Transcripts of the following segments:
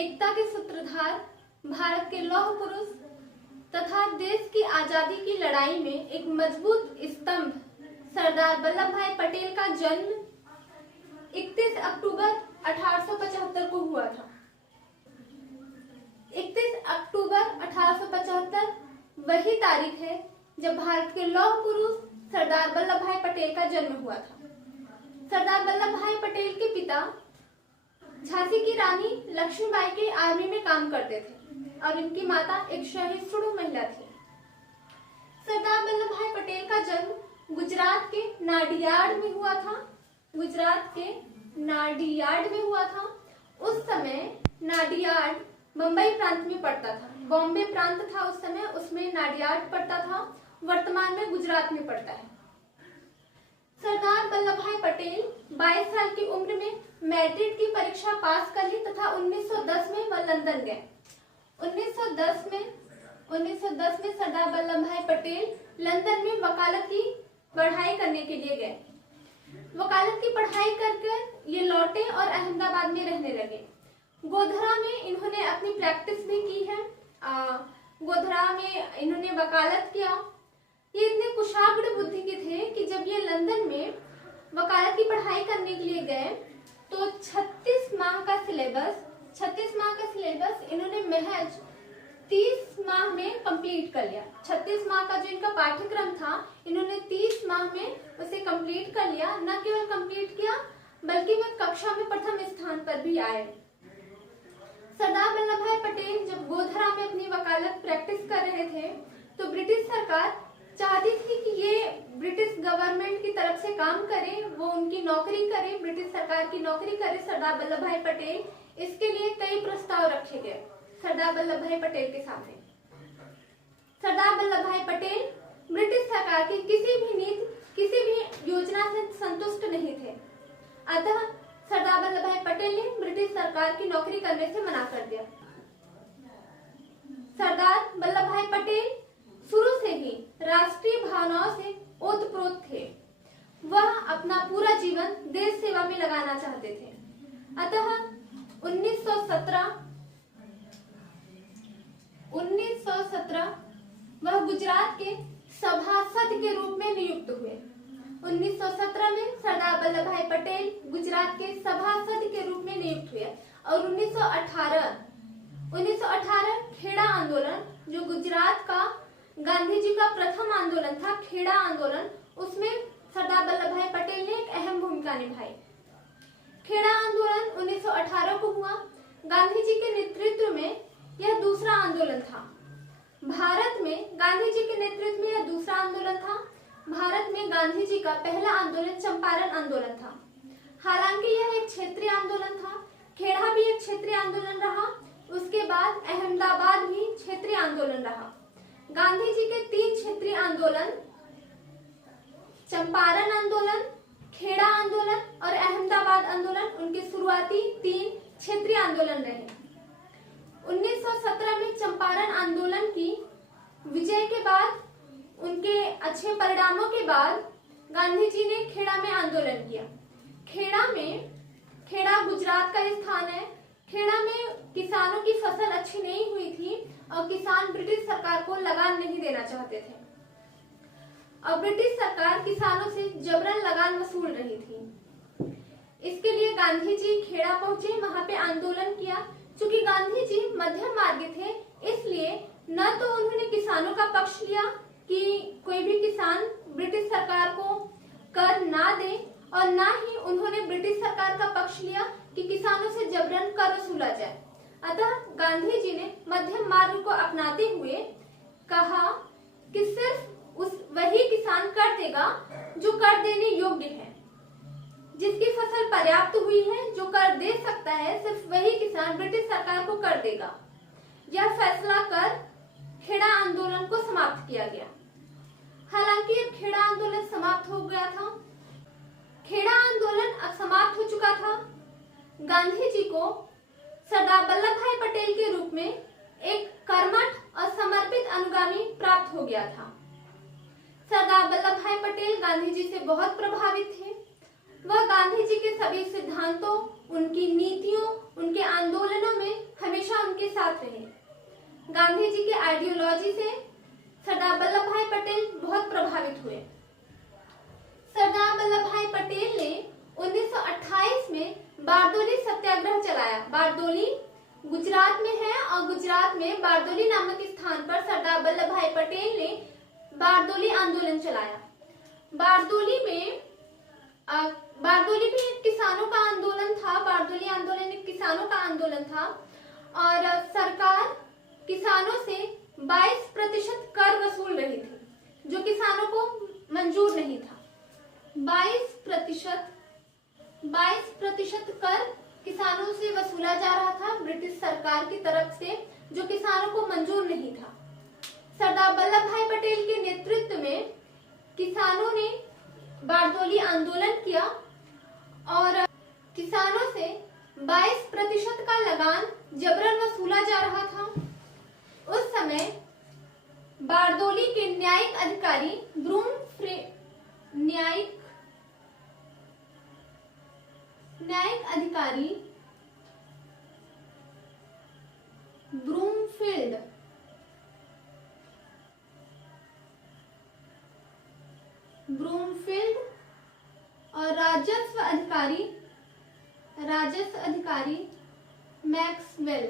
एकता के सूत्रधार, भारत के लौह पुरुष तथा देश की आजादी की लड़ाई में एक मजबूत स्तंभ सरदार वल्लभ भाई पटेल का जन्म 31 अक्टूबर 1875 को हुआ था। 31 अक्टूबर 1875 वही तारीख है जब भारत के लौह पुरुष सरदार वल्लभ भाई पटेल का जन्म हुआ था। सरदार वल्लभ भाई पटेल के पिता झांसी की रानी लक्ष्मीबाई के आर्मी में काम करते थे और इनकी माता एक सहिष्णु महिला थी। सरदार वल्लभ भाई पटेल का जन्म गुजरात के नाडियाड में हुआ था। गुजरात के नाडियाड में हुआ था। उस समय नाडियाड मुंबई प्रांत में पड़ता था। बॉम्बे प्रांत था उस समय, उसमें नाडियाड पड़ता था। वर्तमान में गुजरात में पड़ता है। सरदार वल्लभ भाई पटेल 22 साल की उम्र में मैट्रिक की परीक्षा पास कर ली तथा 1910 में वह लंदन गए। 1910 में सरदार वल्लभ भाई पटेल लंदन में वकालत की पढ़ाई करने के लिए गए। वकालत की पढ़ाई करके ये लौटे और अहमदाबाद में रहने लगे। गोधरा में इन्होंने अपनी प्रैक्टिस भी की है। गोधरा में इन्होंने वकालत किया। ये इतने कुशाग्र बुद्धि के थे कि जब ये लंदन में वकालत की पढ़ाई करने के लिए गए तो 36 माह का सिलेबस इन्होंने महज 30 माह में कंप्लीट कर लिया। 36 माह का जो इनका पाठ्यक्रम था इन्होंने 30 माह में उसे कंप्लीट कर लिया। न केवल कंप्लीट किया बल्कि वे कक्षा में प्रथम स्थान पर भी आए। सरदार वल्लभ भाई पटेल जब गोधरा में अपनी वकालत प्रैक्टिस कर रहे थे तो ब्रिटिश सरकार चाहती थी कि ये ब्रिटिश गवर्नमेंट की तरफ से काम करे, वो उनकी नौकरी करे, ब्रिटिश सरकार की नौकरी करे सरदार वल्लभ भाई पटेल। इसके लिए कई प्रस्ताव रखे गए सरदार वल्लभ भाई पटेल के सामने। सरदार वल्लभ भाई पटेल ब्रिटिश सरकार की किसी भी योजना से संतुष्ट नहीं थे। अतः सरदार वल्लभ भाई पटेल ने ब्रिटिश सरकार की नौकरी करने से मना कर दिया। सरदार वल्लभ भाई पटेल शुरू से ही राष्ट्रीय भावनाओं से ओतप्रोत थे। वह अपना पूरा जीवन देश सेवा में लगाना चाहते थे। अतः 1917 वह गुजरात के सभासद के रूप में नियुक्त हुए। 1917 में सरदार वल्लभ भाई पटेल गुजरात के सभासद के रूप में नियुक्त हुए और 1918 खेड़ा आंदोलन, जो गुजरात का गांधी जी का प्रथम आंदोलन था, खेड़ा आंदोलन, उसमें सरदार वल्लभ भाई पटेल ने एक अहम भूमिका निभाई। खेड़ा आंदोलन 1918 को हुआ। गांधी जी के नेतृत्व में यह दूसरा आंदोलन था। भारत में गांधी जी के नेतृत्व में यह दूसरा आंदोलन था। भारत में गांधी जी का पहला आंदोलन चंपारण आंदोलन था। हालांकि यह एक क्षेत्रीय आंदोलन था। खेड़ा भी एक क्षेत्रीय आंदोलन रहा। उसके बाद अहमदाबाद भी क्षेत्रीय आंदोलन रहा। गांधी जी के 3 क्षेत्रीय आंदोलन, चंपारण आंदोलन, खेड़ा आंदोलन और अहमदाबाद आंदोलन, उनके शुरुआती 3 क्षेत्रीय आंदोलन रहे। 1917 में चंपारण आंदोलन की विजय के बाद, उनके अच्छे परिणामों के बाद गांधी जी ने खेड़ा में आंदोलन किया। खेड़ा गुजरात का स्थान है। खेड़ा में किसानों की फसल अच्छी नहीं हुई थी और किसान ब्रिटिश सरकार को लगान नहीं देना चाहते थे और ब्रिटिश सरकार किसानों से जबरन लगान वसूल रही थी। इसके लिए गांधी जी खेड़ा पहुंचे, वहां पे आंदोलन किया। चूंकि गांधी जी मध्यम मार्गी थे, इसलिए न तो उन्होंने किसानों का पक्ष लिया कि कोई भी किसान ब्रिटिश सरकार को कर ना दे और न ही उन्होंने ब्रिटिश सरकार का पक्ष लिया कि किसानों से जबरन कर वसूला जाए। अतः गांधी जी ने मध्यम मार्ग को अपनाते हुए कहा कि सिर्फ वही किसान कर देगा जो कर देने योग्य है, जिसकी फसल पर्याप्त हुई है, जो कर दे सकता है, सिर्फ वही किसान ब्रिटिश सरकार को कर देगा। यह फैसला कर खेड़ा आंदोलन को समाप्त किया गया। हालांकि अब खेड़ा आंदोलन समाप्त हो गया था। खेड़ा आंदोलन अब समाप्त हो चुका था। गांधी जी को सरदार वल्लभ भाई पटेल के रूप में एक कर्मठ और समर्पित अनुगामी प्राप्त हो गया था। सरदार वल्लभ भाई पटेल गांधी जी से बहुत प्रभावित थे। वह गांधी जी के सभी सिद्धांतों, उनकी नीतियों, उनके आंदोलनों में हमें उनके साथ रहे। गांधी जी के आइडियोलॉजी से सरदार वल्लभ भाई पटेल बहुत प्रभावित हुए। सरदार वल्लभ भाई पटेल ने 1928 में बारदोली सत्याग्रह चलाया। बारदोली गुजरात में है और गुजरात में बारदोली नामक स्थान पर सरदार वल्लभ भाई पटेल ने बारदोली आंदोलन चलाया। बारदोली भी एक किसानों का आंदोलन था। बारदोली आंदोलन एक किसानों का आंदोलन था और सरकार किसानों से 22% कर वसूल रही थी, जो किसानों को मंजूर नहीं था। 22% कर किसानों से वसूला जा रहा था ब्रिटिश सरकार की तरफ से, जो किसानों को मंजूर नहीं था। सरदार वल्लभ भाई पटेल के नेतृत्व में किसानों ने बारदोली आंदोलन किया और किसानों से 22% का लगान जबरन वसूला जा रहा था। उस समय बारदोली के न्यायिक अधिकारी ब्रूमफील्ड और राजस्व अधिकारी मैक्सवेल,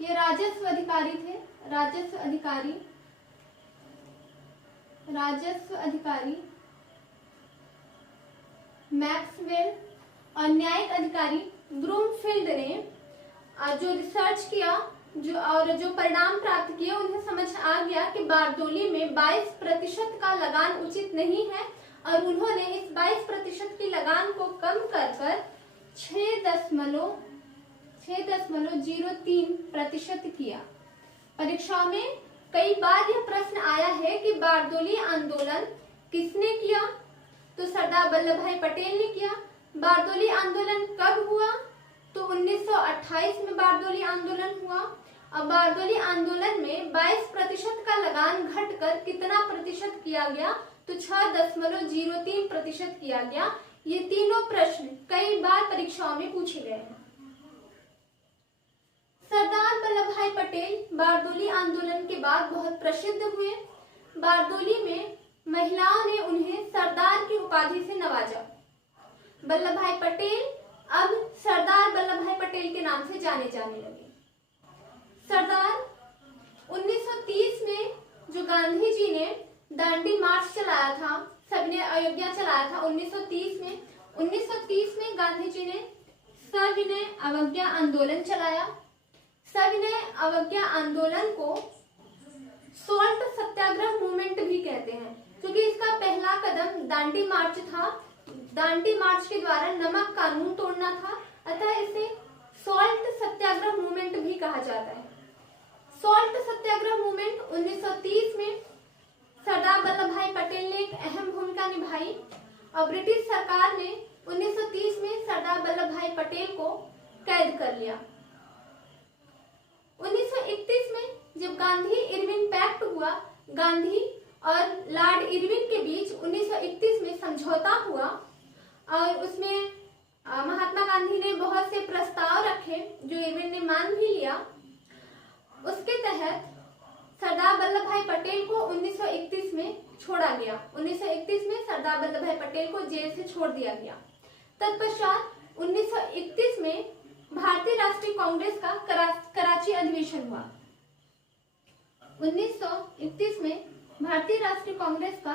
ये राजस्व अधिकारी थे। राजस्व अधिकारी मैक्सवेल और न्यायिक अधिकारी ब्रूमफील्ड ने जो रिसर्च किया जो परिणाम प्राप्त किए, उन्हें समझ आ गया कि बारदोली में 22% का लगान उचित नहीं है और उन्होंने इस 22% की लगान को कम कर 6.03% किया। परीक्षा में कई बार यह प्रश्न आया है कि बारदोली आंदोलन किसने किया, तो सरदार वल्लभ भाई पटेल ने किया। बारदोली आंदोलन कब हुआ, तो 1928 में बारदोली आंदोलन हुआ। अब बारदोली आंदोलन में 22% का लगान घटकर कितना प्रतिशत किया गया, तो 6.03% किया गया। ये तीनों प्रश्न कई बार परीक्षाओं में पूछे गए हैं। सरदार वल्लभ भाई पटेल बारदोली आंदोलन के बाद बहुत प्रसिद्ध हुए। बारदोली में महिलाओं ने उन्हें सरदार की उपाधि से नवाजा। वल्लभ भाई पटेल अब सरदार वल्लभ भाई पटेल के नाम से जाने लगे। सरदार 1930 में जो गांधी जी ने दांडी मार्च चलाया था, सविनय अवज्ञा चलाया था 1930 में गांधी जी ने सविनय अवज्ञा आंदोलन चलाया। सविनय अवज्ञा आंदोलन को सॉल्ट सत्याग्रह मूवमेंट भी कहते हैं, क्योंकि इसका पहला कदम दांडी मार्च था। दांडी मार्च के द्वारा नमक कानून तोड़ना था, अतः इसे सॉल्ट सत्याग्रह मूवमेंट भी कहा जाता है। सॉल्ट सत्याग्रह मूवमेंट 1930 में सरदार वल्लभ भाई पटेल ने एक अहम भूमिका निभाई और ब्रिटिश सरकार ने 1930 में सरदार वल्लभ भाई पटेल को कैद कर लिया। 1931 में जब गांधी इरविन पैक्ट हुआ, गांधी और लॉर्ड इरविन के बीच 1931 में समझौता हुआ और उसमें महात्मा गांधी ने बहुत से प्रस्ताव रखे जो इरविन ने मान भी लिया। उसके तहत सरदार वल्लभ भाई पटेल को 1931 में छोड़ा गया। 1931 में सरदार वल्लभ भाई पटेल को जेल से छोड़ दिया गया। तत्पश्चात 1931 में भारतीय राष्ट्रीय कांग्रेस का कराची अधिवेशन हुआ। 1931 में भारतीय राष्ट्रीय कांग्रेस का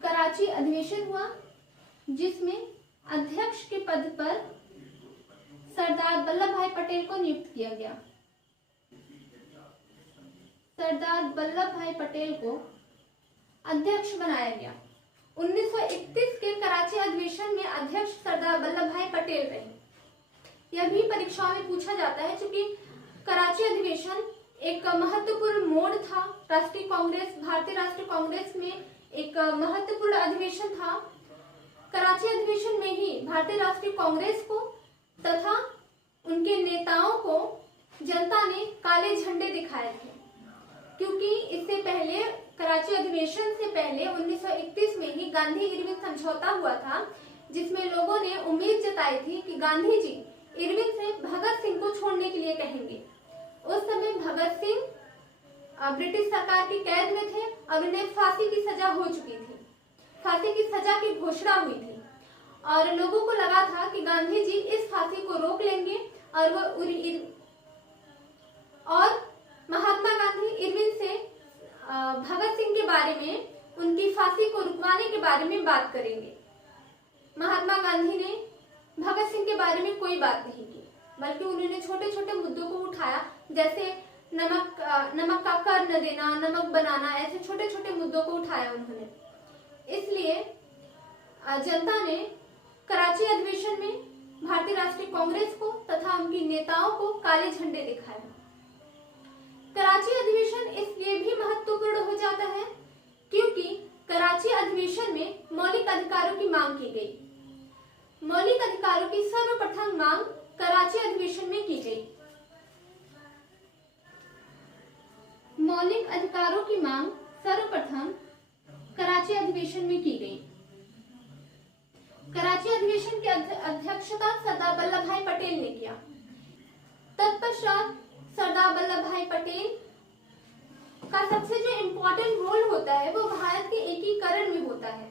कराची अधिवेशन हुआ, जिसमें अध्यक्ष के पद पर सरदार वल्लभ भाई पटेल को नियुक्त किया गया। सरदार वल्लभ भाई पटेल को अध्यक्ष बनाया गया। 1931 के कराची अधिवेशन में अध्यक्ष सरदार वल्लभ भाई पटेल रहे। यह भी परीक्षाओं में पूछा जाता है, क्योंकि कराची अधिवेशन एक महत्वपूर्ण मोड़ था। भारतीय राष्ट्रीय कांग्रेस में एक महत्वपूर्ण अधिवेशन था। कराची अधिवेशन में ही भारतीय राष्ट्रीय कांग्रेस को तथा उनके नेताओं को जनता ने काले झंडे दिखाए थे, क्योंकि इससे पहले कराची अधिवेशन से पहले 1931 में ही गांधी इरविन समझौता हुआ था, जिसमें लोगों ने उम्मीद जताई थी कि गांधी जी इरविन से भगत सिंह को छोड़ने के लिए कहेंगे। भगत सिंह ब्रिटिश सरकार की कैद में थे और उन्हें फांसी की सजा हो चुकी थी, फांसी की सजा की घोषणा हुई थी और लोगों को लगा था कि गांधी जी इस फांसी को रोक लेंगे और महात्मा गांधी इरविन से भगत सिंह के बारे में, उनकी फांसी को रुकवाने के बारे में बात करेंगे। महात्मा गांधी ने भगत सिंह के बारे में कोई बात नहीं की, बल्कि उन्होंने छोटे छोटे मुद्दों को उठाया, जैसे नमक का कर न देना, नमक बनाना, ऐसे छोटे छोटे मुद्दों को उठाया उन्होंने। इसलिए जनता ने कराची अधिवेशन में भारतीय राष्ट्रीय कांग्रेस को तथा उनकी नेताओं को काले झंडे दिखाए। कराची अधिवेशन इसलिए भी महत्वपूर्ण हो जाता है क्योंकि कराची अधिवेशन में मौलिक अधिकारों की मांग की गई। मौलिक अधिकारों की सर्वप्रथम मांग कराची अधिवेशन में की गई। मौलिक अधिकारों की मांग सर्वप्रथम कराची अधिवेशन में की गई। कराची अधिवेशन की अध्यक्षता सरदार वल्लभ भाई पटेल ने किया। तत्पश्चात सरदार वल्लभ भाई पटेल का सबसे जो इम्पोर्टेंट रोल होता है वो भारत के एकीकरण में होता है।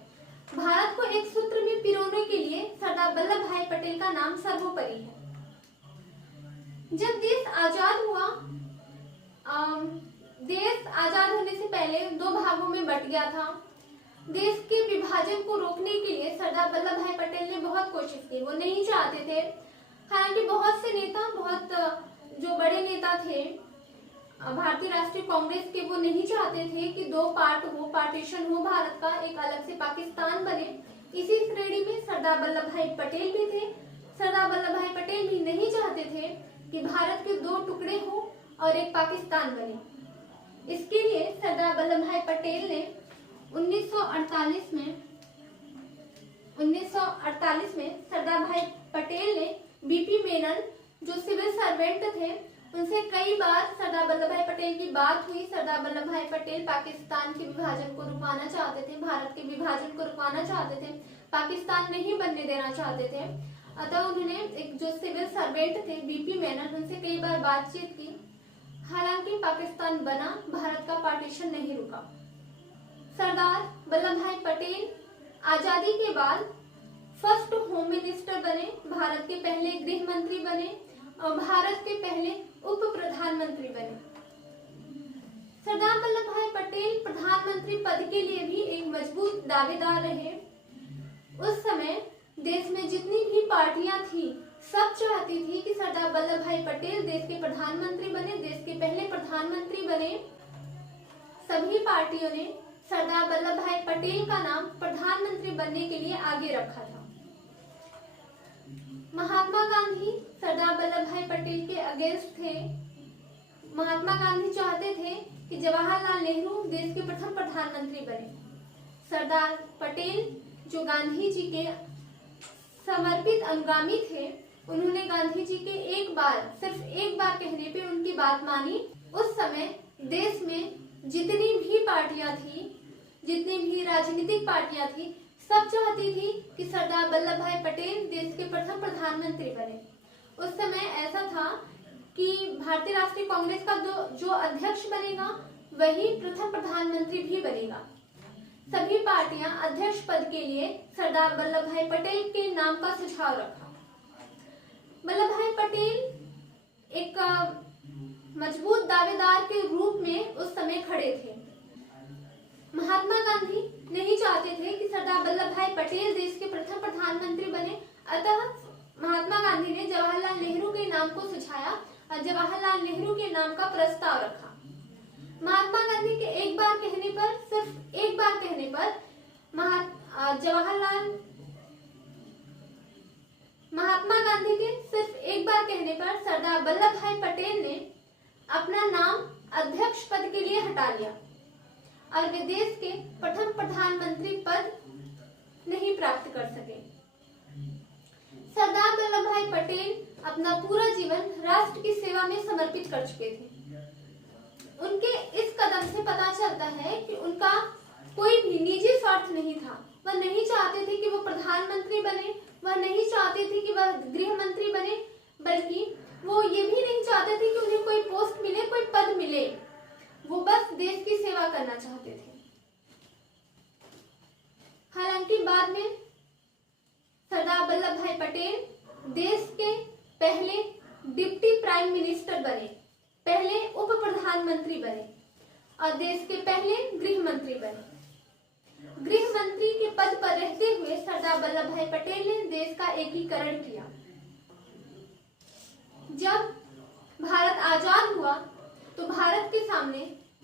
भारत को एक सूत्र में पिरोने के लिए सरदार वल्लभ भाई पटेल का नाम सर्वोपरि है। जब देश आजाद हुआ, देश आजाद होने से पहले दो भागों में बट गया था। देश के विभाजन को रोकने के लिए सरदार वल्लभ भाई पटेल ने बहुत कोशिश की, वो नहीं चाहते थे। हालांकि बहुत से नेता, बहुत जो बड़े नेता थे भारतीय राष्ट्रीय कांग्रेस के, वो नहीं चाहते थे कि दो पार्ट हो, पार्टीशन हो भारत का, एक अलग से पाकिस्तान बने। इसी श्रेणी में सरदार वल्लभ भाई पटेल भी थे। सरदार वल्लभ भाई पटेल भी नहीं चाहते थे कि भारत के दो टुकड़े हो और एक पाकिस्तान बने। इसके लिए सरदार वल्लभ भाई पटेल ने 1948 में सरदार भाई पटेल ने बीपी मेनन, जो सिविल सर्वेंट थे, उनसे कई बार सरदार वल्लभ भाई पटेल की बात हुई। सरदार वल्लभ भाई पटेल पाकिस्तान के विभाजन को रुकवाना चाहते थे, भारत के विभाजन को रुकवाना चाहते थे, पाकिस्तान नहीं बनने देना चाहते थे। अतः उन्होंने एक जो सिविल सर्वेंट थे बीपी मेनन, उनसे कई बार बातचीत की। हालांकि पाकिस्तान बना, भारत का पार्टीशन नहीं रुका। सरदार वल्लभ भाई पटेल आजादी के बाद फर्स्ट होम मिनिस्टर बने, भारत के पहले गृह मंत्री बने और भारत के पहले उप प्रधानमंत्री बने। सरदार वल्लभ भाई पटेल प्रधानमंत्री पद के लिए भी एक मजबूत दावेदार रहे। उस समय देश में जितनी भी पार्टियां थी, सब चाहती थी कि सरदार वल्लभ भाई पटेल देश के प्रधानमंत्री बने, देश के पहले प्रधानमंत्री बने। सभी पार्टियों ने सरदार वल्लभ भाई पटेल का नाम प्रधानमंत्री बनने के लिए आगे रखा था। महात्मा गांधी सरदार वल्लभ भाई पटेल के अगेंस्ट थे। महात्मा गांधी चाहते थे कि जवाहरलाल नेहरू देश के प्रथम प्रधानमंत्री बने। सरदार पटेल जो गांधी जी के समर्पित अनुगामी थे, उन्होंने गांधी जी के सिर्फ एक बार कहने पे उनकी बात मानी। उस समय देश में जितनी भी पार्टियां थी, जितनी भी राजनीतिक पार्टियां थी, सब चाहती थी कि सरदार वल्लभ भाई पटेल देश के प्रथम प्रधानमंत्री बने। उस समय ऐसा था कि भारतीय राष्ट्रीय कांग्रेस का जो अध्यक्ष बनेगा वही प्रथम प्रधानमंत्री भी बनेगा। सभी पार्टियां अध्यक्ष पद के लिए सरदार वल्लभ भाई पटेल के नाम का सुझाव रखा। वल्लभ भाई पटेल एक मजबूत दावेदार के रूप में उस समय खड़े थे। महात्मा गांधी नहीं चाहते थे कि सरदार वल्लभ भाई पटेल देश के प्रथम प्रधानमंत्री बने, अतः महात्मा गांधी ने जवाहरलाल नेहरू के नाम को सुझाया और जवाहरलाल नेहरू के नाम का प्रस्ताव रखा। महात्मा गांधी के एक बार कहने पर, सिर्फ एक बार कहने पर महात्मा गांधी के सिर्फ एक बार कहने पर सरदार वल्लभ भाई पटेल ने अपना नाम अध्यक्ष पद के लिए हटा लिया और वे देश के प्रथम प्रधानमंत्री पद नहीं प्राप्त कर सके। सरदार वल्लभ भाई पटेल अपना पूरा जीवन राष्ट्र की सेवा में समर्पित कर चुके थे। उनके इस कदम से पता चलता है कि उनका कोई भी निजी स्वार्थ नहीं था। वह नहीं चाहते थे कि वो प्रधानमंत्री बने, वह नहीं चाहते थे कि वह गृह मंत्री बने, बल्कि वो ये भी नहीं चाहते थे कि उन्हें कोई पोस्ट मिले, कोई पद देश की सेवा करना चाहते थे। हालांकि बाद में सरदार वल्लभ भाई पटेल देश के पहले डिप्टी प्राइम मिनिस्टर बने, पहले उप प्रधानमंत्री बने और देश के पहले गृह मंत्री बने। गृह मंत्री के पद पर रहते हुए सरदार वल्लभ भाई पटेल ने देश का एकीकरण किया। जब भारत आजाद हुआ तो भारत के सामने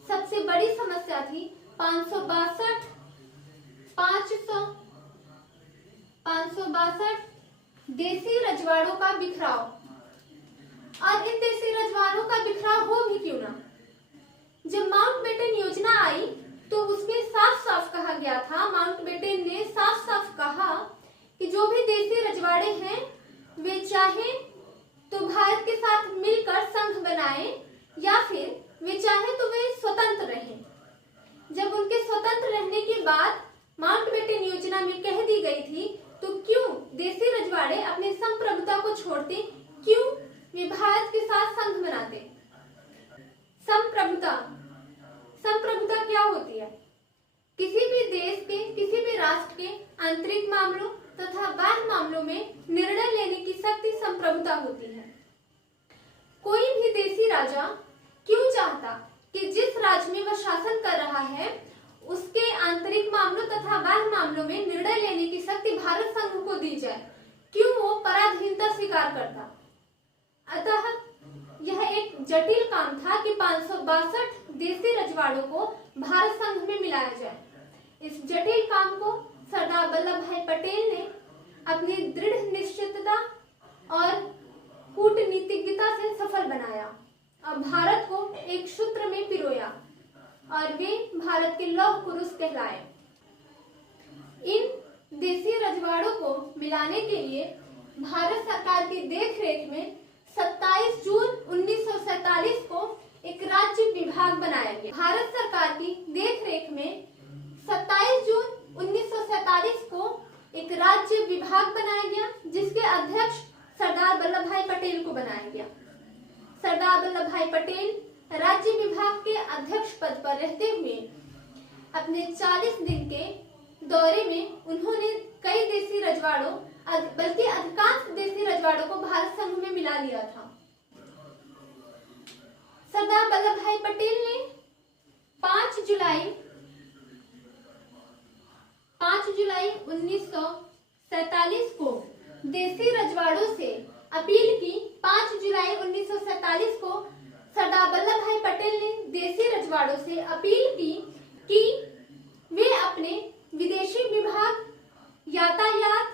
सबसे बड़ी समस्या थी 562 देसी रजवाड़ों का बिखराव। और इन देसी रजवाड़ों का बिखराव हो भी क्यों ना, जब माउंटबेटन योजना आई तो उसमें साफ साफ कहा गया था, माउंटबेटन ने साफ साफ कहा कि जो भी देसी रजवाड़े हैं वे चाहे तो भारत के साथ मिलकर संघ बनाएं या फिर वे चाहे तो वे स्वतंत्र रहें। जब उनके स्वतंत्र रहने के बाद माउंटबेटन योजना में कह दी गई थी तो क्यों देसी रजवाड़े अपने संप्रभुता को छोड़ते, क्यों वे भारत के साथ संघ बनाते। संप्रभुता क्या होती है? किसी भी देश के, किसी भी राष्ट्र के आंतरिक मामलों तथा बाह्य मामलों में निर्णय लेने की शक्ति संप्रभुता होती है। कोई भी देसी राजा क्यों चाहता कि जिस राज्य में वह शासन कर रहा है उसके आंतरिक मामलों तथा बाह्य मामलों में निर्णय लेने की शक्ति भारत संघ को दी जाए, क्यों वो पराधीनता स्वीकार करता। अतः यह एक जटिल काम था कि 562 देसी रजवाड़ों को भारत संघ में मिलाया जाए। इस जटिल काम को सरदार वल्लभ भाई पटेल ने अपनी दृढ़ निश्चितता और कूटनीतिज्ञता से सफल बनाया और भारत को एक सूत्र में पिरोया और वे भारत के लौह पुरुष कहलाए। इन देसी रजवाड़ों को मिलाने के लिए भारत सरकार की देखरेख में 27 जून 1947 को एक राज्य विभाग बनाया गया। भारत सरकार की देखरेख में 27 जून 1947 को एक राज्य विभाग बनाया गया जिसके अध्यक्ष सरदार वल्लभ भाई पटेल को बनाया गया। सरदार वल्लभ भाई पटेल राज्य विभाग के अध्यक्ष पद पर रहते हुए अपने 40 दिन के दौरे में उन्होंने कई देसी रजवाड़ों, बल्कि अधिकांश देसी रजवाड़ों को भारत संघ में मिला लिया था। सरदार वल्लभ भाई पटेल ने 5 जुलाई 1947 को देसी रजवाड़ों से अपील की। 5 जुलाई 1947 को सरदार वल्लभ भाई पटेल ने देसी रजवाड़ों से अपील की कि वे अपने विदेशी विभाग, यातायात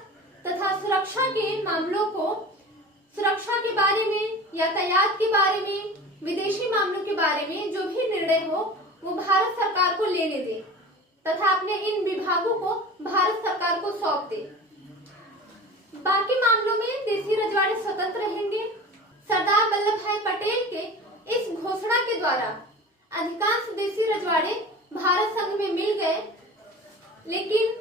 तथा सुरक्षा के मामलों को, सुरक्षा के बारे में, यातायात के बारे में, विदेशी मामलों के बारे में जो भी निर्णय हो वो भारत सरकार को लेने दे तथा अपने इन विभागों को भारत सरकार को सौंप दे। बाकी मामलों में देसी रजवाड़े स्वतंत्र रहेंगे। सरदार वल्लभ भाई पटेल के इस घोषणा के द्वारा अधिकांश देसी रजवाड़े भारत संघ में मिल गए, लेकिन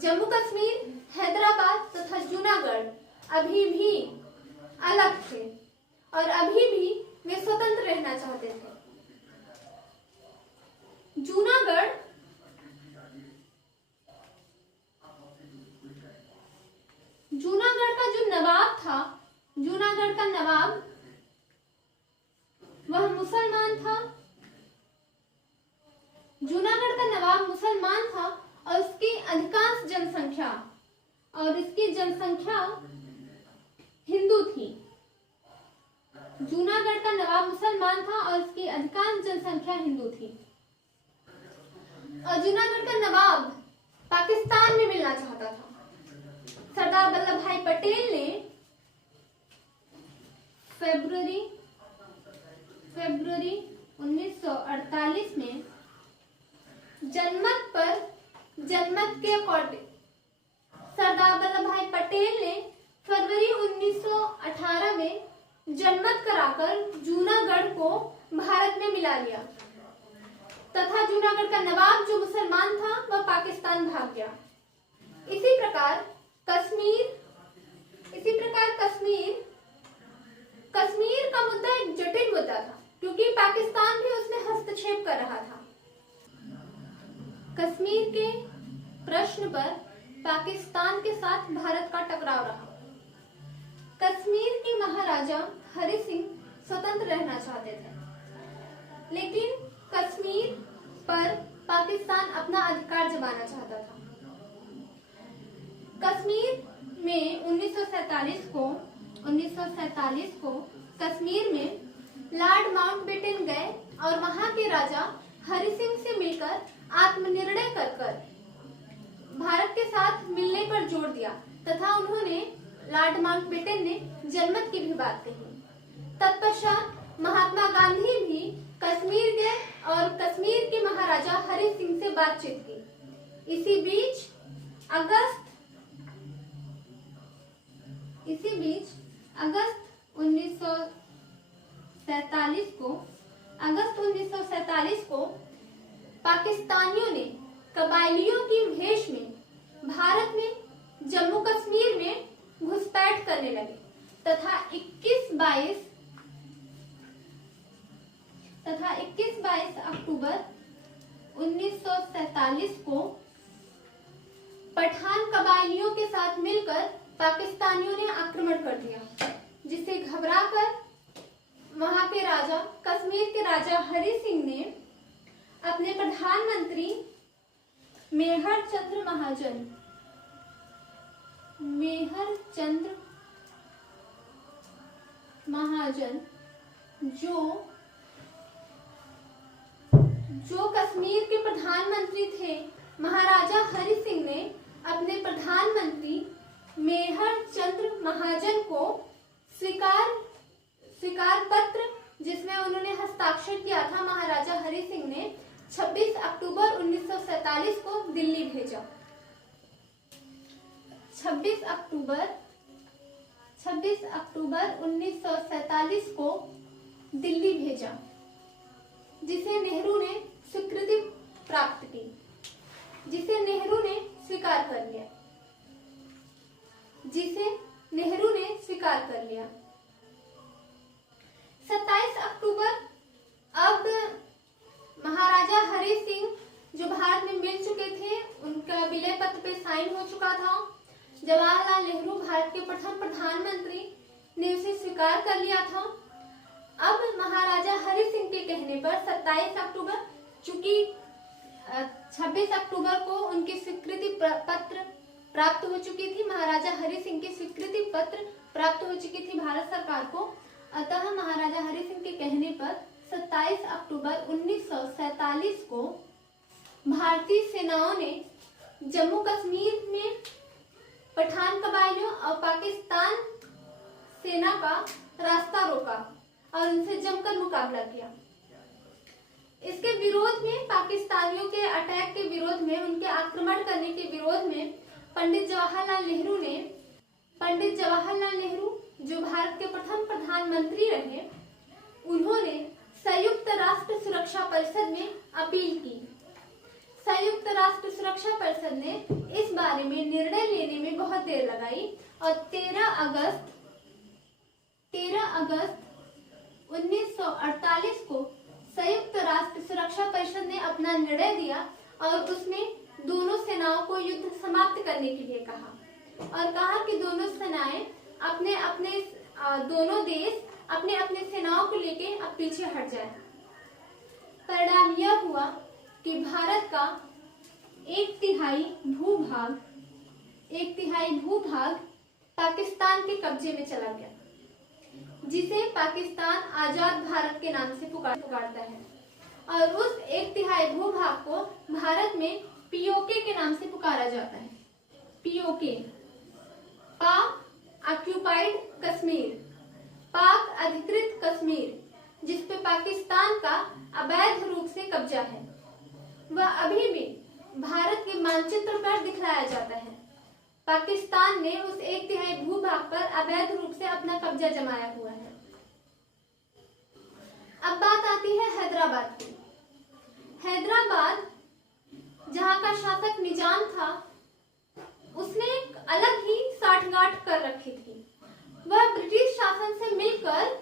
जम्मू कश्मीर, हैदराबाद तथा जूनागढ़ अभी भी अलग थे और अभी भी वे स्वतंत्र रहना चाहते थे। जूनागढ़ का जो नवाब था, जूनागढ़ का नवाब वह मुसलमान था। जूनागढ़ का नवाब मुसलमान था और उसकी अधिकांश जनसंख्या हिंदू थी। जूनागढ़ का नवाब मुसलमान था और उसकी अधिकांश जनसंख्या हिंदू थी। और जूनागढ़ का नवाब पाकिस्तान में मिलना चाहता था। सरदार वल्लभ भाई पटेल ने फरवरी 1948 में जनमत के अकॉर्डिंग सरदार वल्लभ भाई पटेल ने फरवरी 1918 में जनमत कराकर जूनागढ़ को भारत में मिला लिया तथा जूनागढ़ का नवाब जो मुसलमान था वह पाकिस्तान भाग गया। इसी प्रकार कश्मीर का मुद्दा एक जटिल मुद्दा था क्योंकि पाकिस्तान भी उसमें हस्तक्षेप कर रहा था। कश्मीर के प्रश्न पर पाकिस्तान के साथ भारत का टकराव रहा। कश्मीर के महाराजा हरि सिंह स्वतंत्र रहना चाहते थे, लेकिन कश्मीर पर पाकिस्तान अपना अधिकार जमाना चाहता था। कश्मीर में 1947 को कश्मीर में लॉर्ड माउंटबेटन गए और वहां के राजा हरि सिंह से मिलकर आत्मनिर्णय कर भारत के साथ मिलने पर जोर दिया तथा उन्होंने लॉर्ड माउंटबेटन ने जनमत की भी बात कही। तत्पश्चात महात्मा गांधी भी कश्मीर गए और कश्मीर के महाराजा हरि सिंह से बातचीत की। इसी बीच अगस्त 1947 को पाकिस्तानियों ने कबायलियों की भेष में भारत में जम्मू कश्मीर में घुसपैठ करने लगे तथा 21-22 अक्टूबर 1947 को पठान कबायलियों के साथ मिलकर पाकिस्तानियों ने आक्रमण कर दिया, जिसे घबराकर वहां के राजा कश्मीर के राजा हरि सिंह ने अपने प्रधानमंत्री मेहर चंद्र महाजन जो कश्मीर के प्रधानमंत्री थे, महाराजा हरि सिंह ने अपने प्रधानमंत्री मेहर चंद्र महाजन को स्वीकार पत्र जिसमें उन्होंने हस्ताक्षर किया था, महाराजा हरि सिंह ने 26 अक्टूबर 1947 को दिल्ली भेजा। 26 अक्टूबर 1947 को दिल्ली भेजा, जिसे नेहरू ने स्वीकृति प्राप्त की, जिसे नेहरू ने स्वीकार कर लिया। 27 अक्टूबर अब महाराजा हरि सिंह जो भारत में मिल चुके थे, उनका विलय पत्र पे साइन हो चुका था। जवाहरलाल नेहरू भारत के प्रथम प्रधानमंत्री ने उसे स्वीकार कर लिया था। अब महाराजा हरि सिंह के कहने पर 27 अक्टूबर, चूंकि 26 अक्टूबर को उनकी स्वीकृति पत्र प्राप्त हो चुकी थी, महाराजा हरि सिंह की स्वीकृति पत्र प्राप्त हो चुकी थी भारत सरकार को, अतः महाराजा हरि सिंह के कहने पर 27 अक्टूबर 1947 को भारतीय सेनाओं ने जम्मू कश्मीर में पठान कबायलियों और पाकिस्तान सेना का रास्ता रोका और उनसे जमकर मुकाबला किया। इसके विरोध में, पाकिस्तानियों के अटैक के विरोध में, उनके आक्रमण करने के विरोध में पंडित जवाहरलाल नेहरू जो भारत के प्रथम प्रधानमंत्री रहे, उन्होंने संयुक्त राष्ट्र सुरक्षा परिषद में अपील की। संयुक्त राष्ट्र सुरक्षा परिषद ने इस बारे में निर्णय लेने में बहुत देर लगाई और 13 अगस्त 1948 को संयुक्त राष्ट्र सुरक्षा परिषद ने अपना निर्णय दिया और उसमें दोनों सेनाओं को युद्ध समाप्त करने के लिए कहा और कहा कि दोनों देश अपने अपने सेनाओं को लेके अब पीछे हट जाए। परिणाम यह हुआ कि भारत का एक तिहाई भूभाग पाकिस्तान के कब्जे में चला गया, जिसे पाकिस्तान आजाद भारत के नाम से पुकारता है और उस एक तिहाई भूभाग को भारत में पीओके के नाम से पुकारा जाता है। पीओके, पाक ऑक्यूपाइड कश्मीर, पाक अधिकृत कश्मीर, जिस पे पाकिस्तान का अवैध रूप से कब्जा है, वह अभी भी भारत के मानचित्र पर दिखलाया जाता है। पाकिस्तान ने उस एक तिहाई भूभाग पर अवैध रूप से अपना कब्जा जमाया हुआ है। अब बात आती है हैदराबाद की। हैदराबाद जहां का शासक निजाम था, उसने एक अलग ही साठगांठ कर रखी थी। वह ब्रिटिश शासन से मिलकर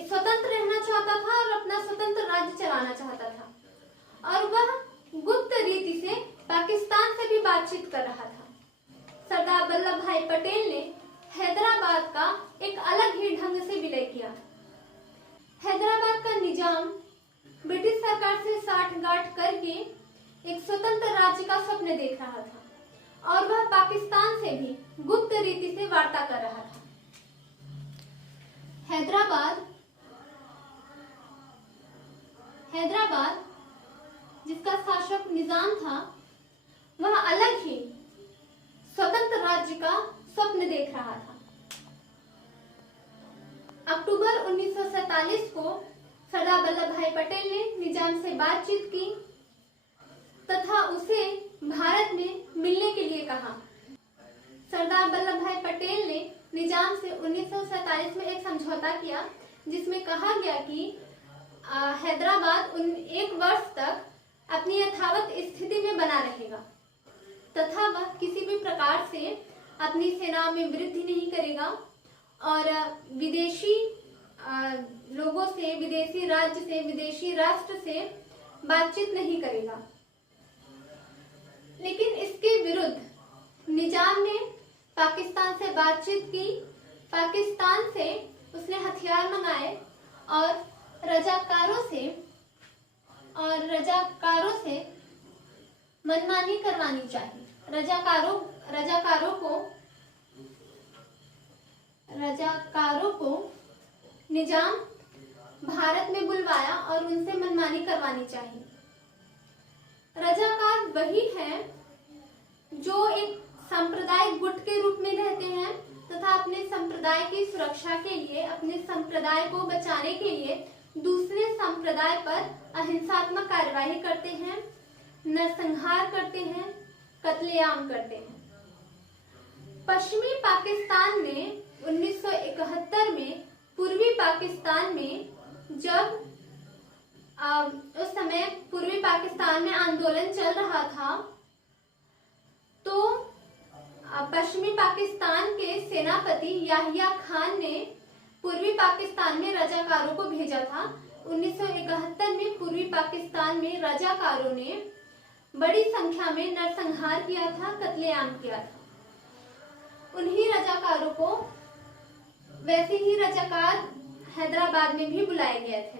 स्वतंत्र रहना चाहता था और अपना स्वतंत्र राज्य चलाना चाहता था और वह गुप्त रीति से सांठगांठ करके एक स्वतंत्र राज्य का स्वप्न देख रहा था और वह पाकिस्तान से भी गुप्त रीति से वार्ता कर रहा था। हैदराबाद जिसका शासक निजाम था, वह अलग ही स्वतंत्र राज्य का स्वप्न देख रहा था। अक्टूबर 1947 को सरदार वल्लभ भाई पटेल ने निजाम से बातचीत की तथा उसे भारत में मिलने के लिए कहा। सरदार वल्लभ भाई पटेल ने निजाम से 1947 में एक समझौता किया जिसमें कहा गया कि हैदराबाद 1 वर्ष तक अपनी यथावत स्थिति में बना रहेगा तथा वह किसी भी प्रकार से अपनी सेना में वृद्धि नहीं करेगा और विदेशी लोगों से, विदेशी राज्य से, विदेशी राष्ट्र से बातचीत नहीं करेगा। लेकिन इसके विरुद्ध निजाम ने पाकिस्तान से बातचीत की, पाकिस्तान से उसने हथियार मंगाए और रजाकारों से मनमानी करवानी चाहिए। रजाकारों को निजाम भारत में बुलवाया और उनसे मनमानी करवानी चाहिए। रजाकार वही है जो एक सांप्रदायिक गुट के रूप में रहते हैं तथा अपने संप्रदाय की सुरक्षा के लिए, अपने संप्रदाय को बचाने के लिए दूसरे संप्रदाय पर अहिंसात्मक कार्यवाही करते हैं, नरसंहार करते हैं, कत्लेआम करते हैं। पश्चिमी पाकिस्तान में 1971 में पूर्वी पाकिस्तान में जब उस समय पूर्वी पाकिस्तान में आंदोलन चल रहा था तो पश्चिमी पाकिस्तान के सेनापति याहिया खान ने पूर्वी पाकिस्तान में रजाकारों को भेजा था। 1971 में पूर्वी पाकिस्तान में रजाकारों ने बड़ी संख्या में नरसंहार किया था, कत्लेआम किया था। उन्हीं रजाकारों को वैसे ही रजाकार हैदराबाद में भी बुलाए गए थे।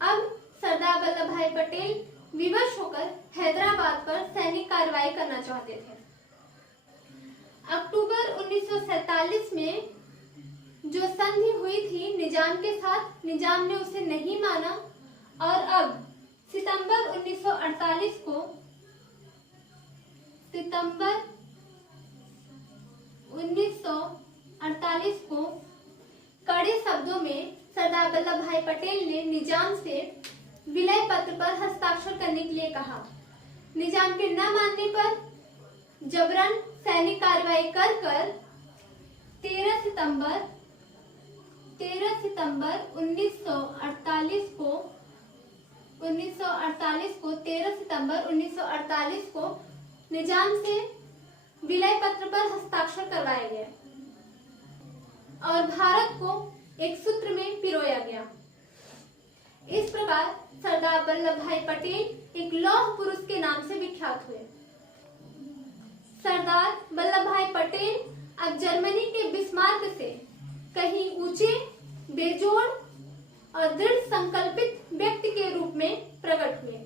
अब सरदार वल्लभ भाई पटेल विवश होकर हैदराबाद पर सैनिक कार्रवाई करना चाहते थे। अक्टूबर 1947 में जो संधि हुई थी निजाम के साथ, निजाम ने उसे नहीं माना और अब सितंबर 1948 को कड़े शब्दों में सरदार वल्लभ भाई पटेल ने निजाम से विलय पत्र पर हस्ताक्षर करने के लिए कहा। निजाम के न मानने पर जबरन सैनिक कार्रवाई कर 13 सितंबर 1948 को निजाम से विलय पत्र पर हस्ताक्षर करवाए गए और भारत को एक सूत्र में पिरोया गया। इस प्रकार सरदार वल्लभ भाई पटेल एक लौह पुरुष के नाम से विख्यात हुए। सरदार वल्लभ भाई पटेल अब जर्मनी के बिस्मार्क से कहीं ऊंचे, बेजोड़ और दृढ़ संकल्पित व्यक्ति के रूप में प्रकट हुए।